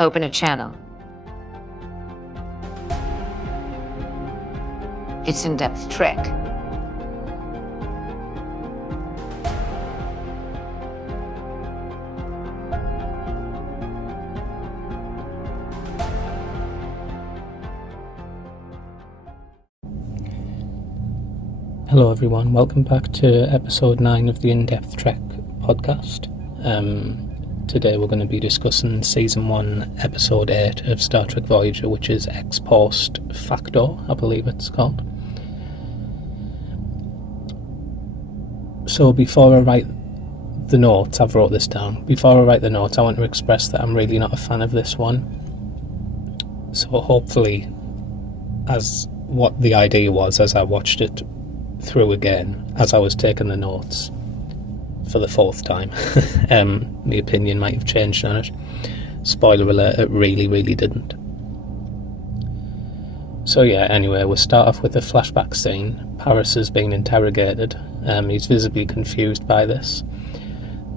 Open a channel. It's in-depth trick. Hello everyone, welcome back to episode 9 of the In-Depth Trek podcast. Today we're going to be discussing season 1 episode 8 of Star Trek Voyager, which is Ex Post Facto, I believe it's called. So before I write the notes, I've wrote this down. Before I write the notes, I want to express that I'm really not a fan of this one. So hopefully, as what the idea was as I watched it through again, as I was taking the notes for the 4th time, the opinion might have changed on it. Spoiler alert, it really didn't. So yeah, anyway, we'll start off with a flashback scene. Paris is being interrogated. He's visibly confused by this.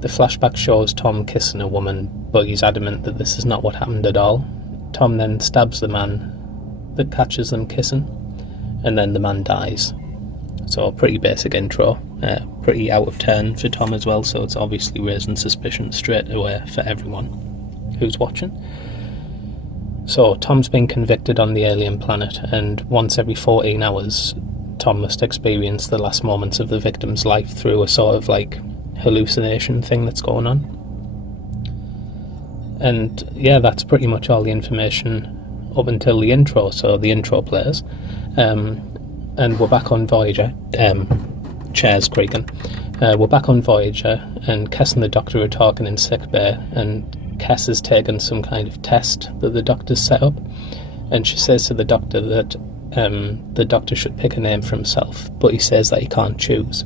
The flashback shows Tom kissing a woman, but he's adamant that this is not what happened at all. Tom then stabs the man that catches them kissing, and then the man dies. So a pretty basic intro, pretty out of turn for Tom as well, so it's obviously raising suspicion straight away for everyone who's watching. So Tom's been convicted on the alien planet, and once every 14 hours Tom must experience the last moments of the victim's life through a sort of like hallucination thing that's going on. And yeah, that's pretty much all the information up until the intro. So the intro plays, and we're back on Voyager. Chairs creaking. We're back on Voyager, and Kes and the Doctor are talking in sickbay, and Kes has taken some kind of test that the Doctor's set up, and she says to the Doctor that the Doctor should pick a name for himself, but he says that he can't choose.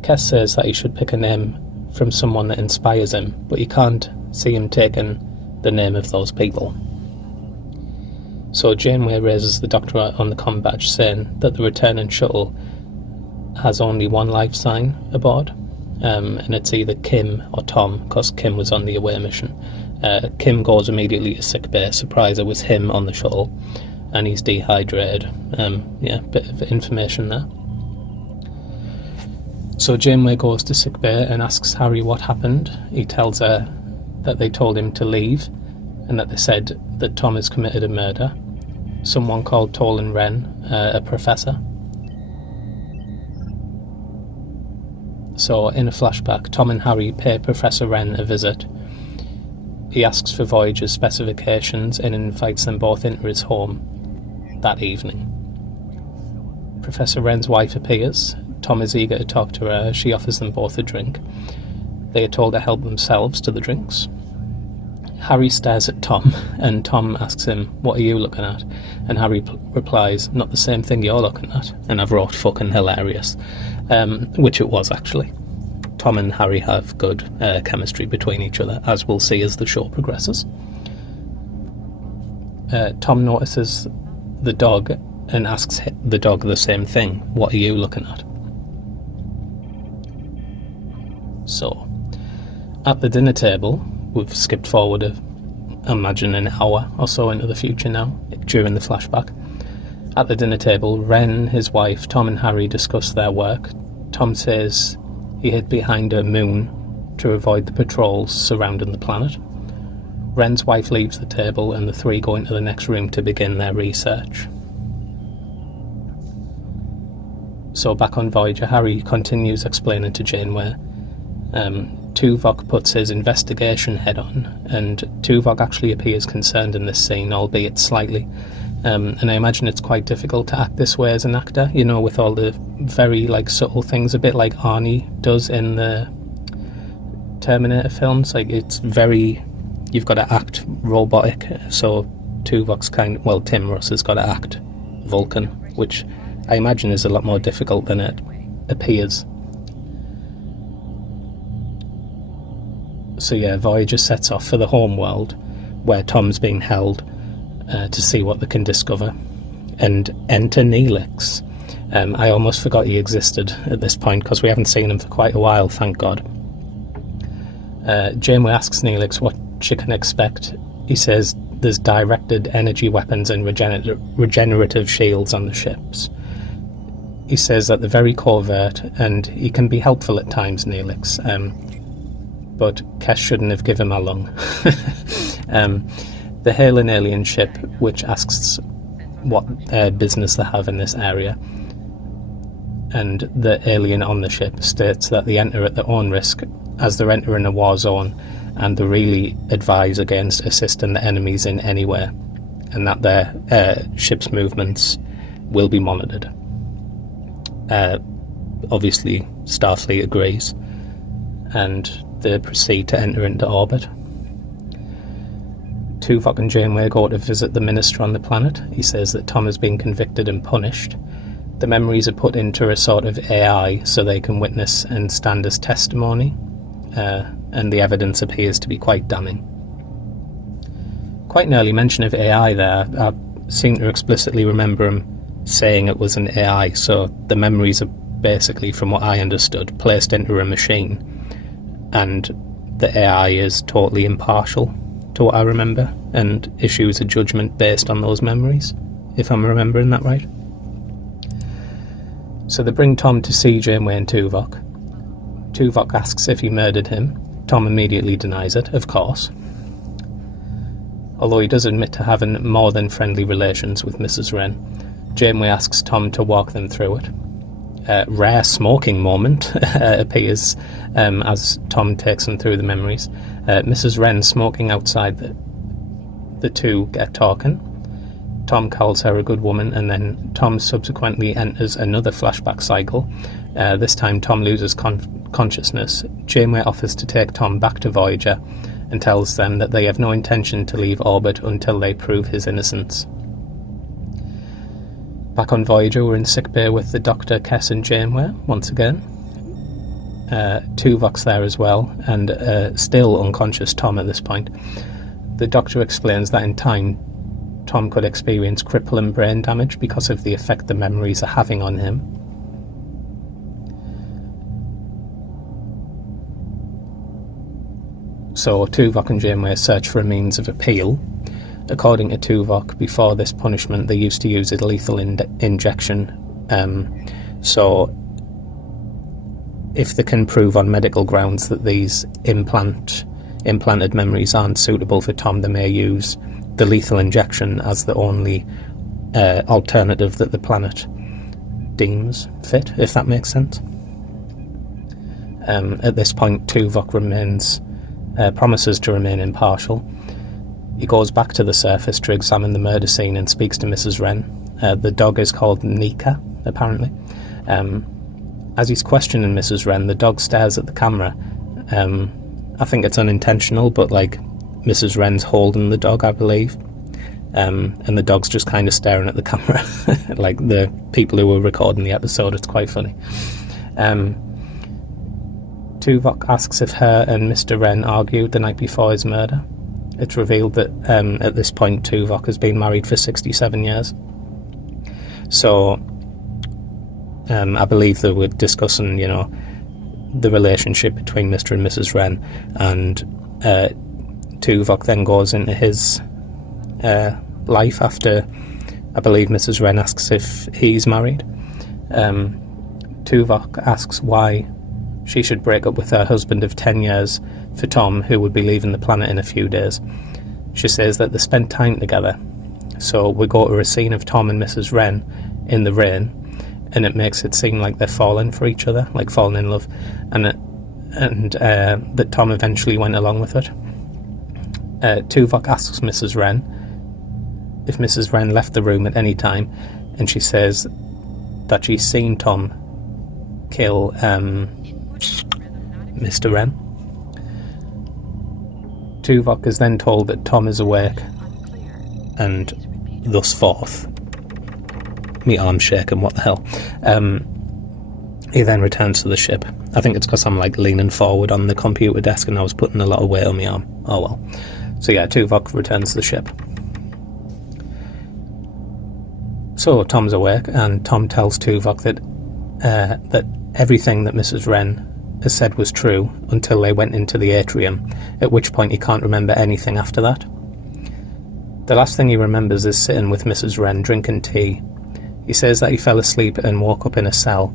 Kes says that he should pick a name from someone that inspires him, but he can't see him taking the name of those people. So Janeway raises the Doctor on the comm badge, saying that the returning shuttle has only one life sign aboard, and it's either Kim or Tom, because Kim was on the away mission. Kim goes immediately to sickbay. Surprise, it was him on the shuttle, and he's dehydrated. Yeah, bit of information there. So Janeway goes to sickbay and asks Harry what happened. He tells her that they told him to leave, and that they said that Tom has committed a murder. Someone called Tolan Wren, a professor. So in a flashback, Tom and Harry pay Professor Wren a visit. He asks for Voyager's specifications and invites them both into his home that evening. Professor Wren's wife appears. Tom is eager to talk to her. She offers them both a drink. They are told to help themselves to the drinks. Harry stares at Tom, and Tom asks him, "What are you looking at?" And Harry replies, "Not the same thing you're looking at." And I've wrote fucking hilarious, which it was actually. Tom and Harry have good chemistry between each other, as we'll see as the show progresses. Tom notices the dog and asks the dog the same thing, "What are you looking at?" So, at the dinner table, we've skipped forward imagine an hour or so into the future now, during the flashback. At the dinner table, Wren, his wife, Tom and Harry discuss their work. Tom says he hid behind a moon to avoid the patrols surrounding the planet. Wren's wife leaves the table, and the three go into the next room to begin their research. So back on Voyager, Harry continues explaining to Janeway. Tuvok puts his investigation head on, and Tuvok actually appears concerned in this scene, albeit slightly. And I imagine it's quite difficult to act this way as an actor, you know, with all the very like subtle things, a bit like Arnie does in the Terminator films. Like, it's very, you've got to act robotic. So Tuvok's Tim Russ has got to act Vulcan, which I imagine is a lot more difficult than it appears. So yeah, Voyager sets off for the home world, where Tom's being held to see what they can discover, and enter Neelix. I almost forgot he existed at this point, because we haven't seen him for quite a while, thank God. Janeway asks Neelix what she can expect. He says there's directed energy weapons and regenerative shields on the ships. He says that they're very covert and he can be helpful at times, Neelix, but Kes shouldn't have given him a lung. They hail an alien ship which asks what business they have in this area, and the alien on the ship states that they enter at their own risk as they're entering a war zone, and they really advise against assisting the enemies in any way, and that their ship's movements will be monitored. Obviously Starfleet agrees, and they proceed to enter into orbit. Tuvok and Janeway go to visit the minister on the planet. He says that Tom has been convicted and punished. The memories are put into a sort of AI so they can witness and stand as testimony, and the evidence appears to be quite damning. Quite an early mention of AI there. I seem to explicitly remember him saying it was an AI, so the memories are basically, from what I understood, placed into a machine, and the AI is totally impartial to what I remember and issues a judgment based on those memories, if I'm remembering that right. So they bring Tom to see Janeway and Tuvok. Tuvok asks if he murdered him. Tom immediately denies it, of course, although he does admit to having more than friendly relations with Mrs. Wren. Janeway asks Tom to walk them through it. A rare smoking moment appears as Tom takes them through the memories. Mrs. Wren smoking outside, the two get talking. Tom calls her a good woman, and then Tom subsequently enters another flashback cycle. This time Tom loses consciousness. Janeway offers to take Tom back to Voyager and tells them that they have no intention to leave orbit until they prove his innocence. Back on Voyager, we're in sickbay with the Doctor, Kes and Janeway once again. Tuvok's there as well, and still unconscious Tom at this point. The Doctor explains that in time Tom could experience crippling brain damage because of the effect the memories are having on him. So Tuvok and Janeway search for a means of appeal. According to Tuvok, before this punishment they used to use a lethal injection. So if they can prove on medical grounds that these implanted memories aren't suitable for Tom, they may use the lethal injection as the only alternative that the planet deems fit, if that makes sense. At this point, Tuvok promises to remain impartial. He goes back to the surface to examine the murder scene and speaks to Mrs. Wren. The dog is called Nika, apparently. As he's questioning Mrs. Wren, the dog stares at the camera. I think it's unintentional, but like Mrs. Wren's holding the dog, I believe. And the dog's just kind of staring at the camera. Like the people who were recording the episode, it's quite funny. Tuvok asks if her and Mr. Wren argued the night before his murder. It's revealed that at this point Tuvok has been married for 67 years. So I believe they were discussing, the relationship between Mr. and Mrs. Wren, and Tuvok then goes into his life after, I believe, Mrs. Wren asks if he's married. Tuvok asks why she should break up with her husband of 10 years for Tom, who would be leaving the planet in a few days. She says that they spent time together. So we go to a scene of Tom and Mrs. Wren in the rain, and it makes it seem like they're falling for each other, like falling in love, and that Tom eventually went along with it. Tuvok asks Mrs. Wren if Mrs. Wren left the room at any time, and she says that she's seen Tom kill Mr. Wren. Tuvok is then told that Tom is awake, and thus forth. Me arm shaking, what the hell. He then returns to the ship. I think it's because I'm like leaning forward on the computer desk and I was putting a lot of weight on my arm. Oh well. So yeah, Tuvok returns to the ship. So Tom's awake, and Tom tells Tuvok that everything that Mrs. Wren has said was true until they went into the atrium, at which point he can't remember anything after that. The last thing he remembers is sitting with Mrs. Wren drinking tea. He says that he fell asleep and woke up in a cell,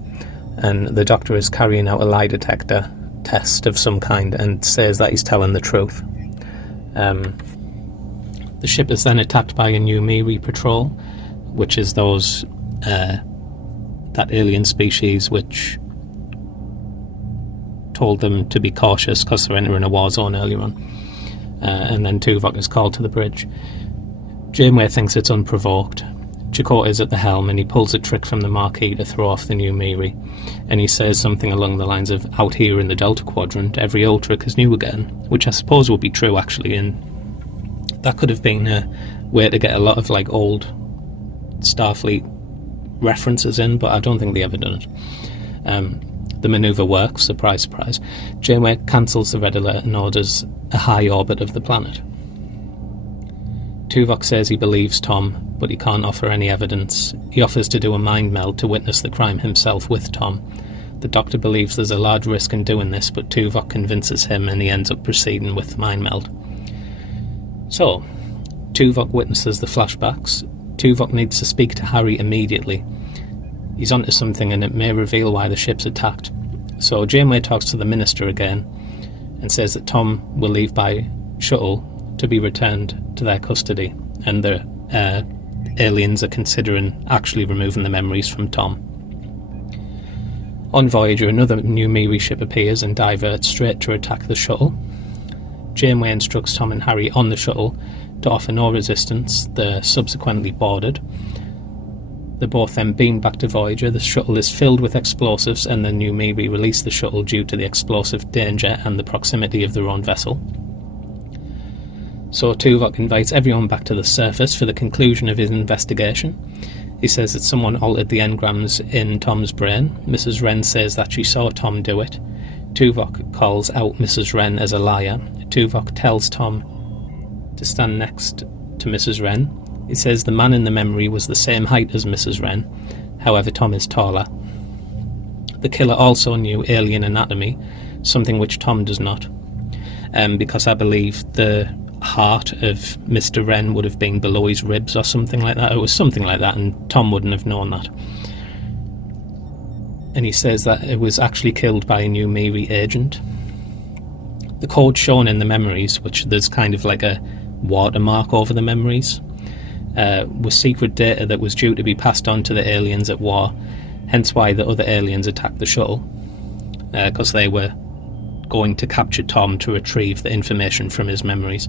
and the doctor is carrying out a lie detector test of some kind and says that he's telling the truth. The ship is then attacked by a New Miri patrol, which is those that alien species which told them to be cautious because they're entering a war zone earlier on. And then Tuvok is called to the bridge. Janeway thinks it's unprovoked. Chakotay is at the helm and he pulls a trick from the marquee to throw off the New Miri, and he says something along the lines of, "Out here in the Delta Quadrant, every old trick is new again," which I suppose would be true actually, and that could have been a way to get a lot of like old Starfleet references in, but I don't think they ever done it. The manoeuvre works, surprise surprise. Janeway cancels the red alert and orders a high orbit of the planet. Tuvok says he believes Tom, but he can't offer any evidence. He offers to do a mind meld to witness the crime himself with Tom. The doctor believes there's a large risk in doing this, but Tuvok convinces him and he ends up proceeding with the mind meld. So, Tuvok witnesses the flashbacks. Tuvok needs to speak to Harry immediately. He's onto something and it may reveal why the ship's attacked. So Janeway talks to the minister again and says that Tom will leave by shuttle to be returned to their custody, and the aliens are considering actually removing the memories from Tom. On Voyager, another New Miri ship appears and diverts straight to attack the shuttle. Janeway instructs Tom and Harry on the shuttle to offer no resistance. They're subsequently boarded. They're both then beamed back to Voyager. The shuttle is filled with explosives and the New Miri release the shuttle due to the explosive danger and the proximity of their own vessel. So Tuvok invites everyone back to the surface for the conclusion of his investigation. He says that someone altered the engrams in Tom's brain. Mrs. Wren says that she saw Tom do it. Tuvok calls out Mrs. Wren as a liar. Tuvok tells Tom to stand next to Mrs. Wren. He says the man in the memory was the same height as Mrs. Wren, however Tom is taller. The killer also knew alien anatomy, something which Tom does not, because I believe the heart of Mr. Wren would have been below his ribs or something like that. It was something like that, and Tom wouldn't have known that. And he says that it was actually killed by a New Miri agent. The code shown in the memories, which there's kind of like a watermark over the memories, was secret data that was due to be passed on to the aliens at war, hence why the other aliens attacked the shuttle, because they were going to capture Tom to retrieve the information from his memories.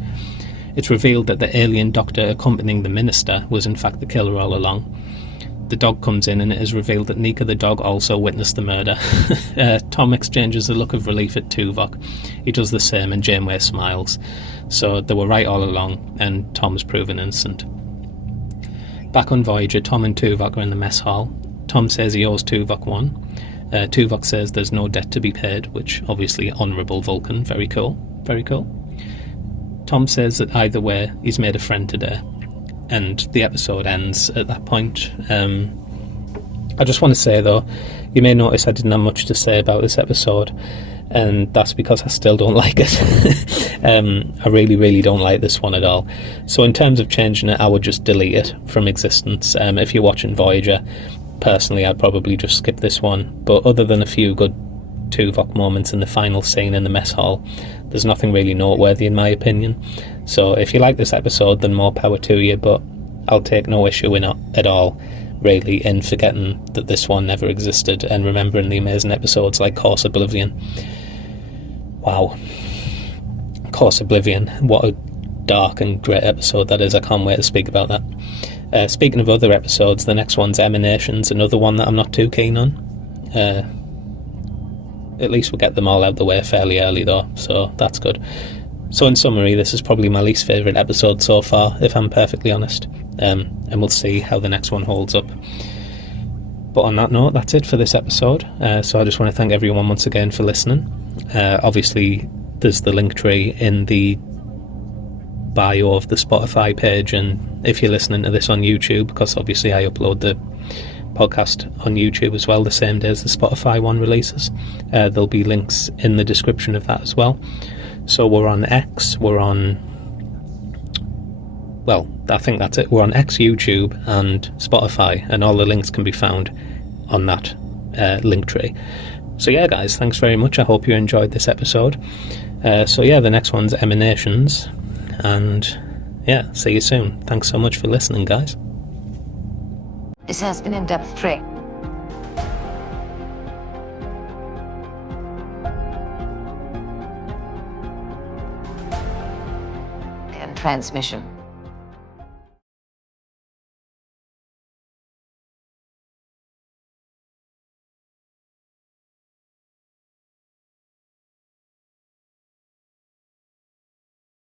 It's revealed that the alien doctor accompanying the minister was in fact the killer all along. The dog comes in and it is revealed that Nika the dog also witnessed the murder. Tom exchanges a look of relief at Tuvok. He does the same and Janeway smiles. So they were right all along and Tom's proven innocent. Back on Voyager, Tom and Tuvok are in the mess hall. Tom says he owes Tuvok one. Tuvok says there's no debt to be paid, which obviously honourable Vulcan. Very cool. Very cool. Tom says that either way, he's made a friend today. And the episode ends at that point. I just want to say though, you may notice I didn't have much to say about this episode, and that's because I still don't like it. I really don't like this one at all. So in terms of changing it, I would just delete it from existence. If you're watching Voyager, personally I'd probably just skip this one, but other than a few good Tuvok moments in the final scene in the mess hall, there's nothing really noteworthy in my opinion. So if you like this episode, then more power to you, but I'll take no issue in it at all, really, in forgetting that this one never existed and remembering the amazing episodes like Course Oblivion. Wow. Course Oblivion, what a dark and great episode that is. I can't wait to speak about that. Speaking of other episodes, the next one's Emanations, another one that I'm not too keen on. At least we'll get them all out the way fairly early though, so that's good. So in summary, this is probably my least favourite episode so far, if I'm perfectly honest, and we'll see how the next one holds up. But on that note, that's it for this episode. So I just want to thank everyone once again for listening. Obviously there's the link tree in the bio of the Spotify page, and if you're listening to this on YouTube, because obviously I upload the podcast on YouTube as well, the same day as the Spotify one releases. There'll be links in the description of that as well. So we're on X, I think that's it. We're on X, YouTube and Spotify, and all the links can be found on that link tree. So yeah, guys, thanks very much. I hope you enjoyed this episode. The next one's Emanations, and yeah, see you soon. Thanks so much for listening, guys. This has been In-Depth Trek. And transmission.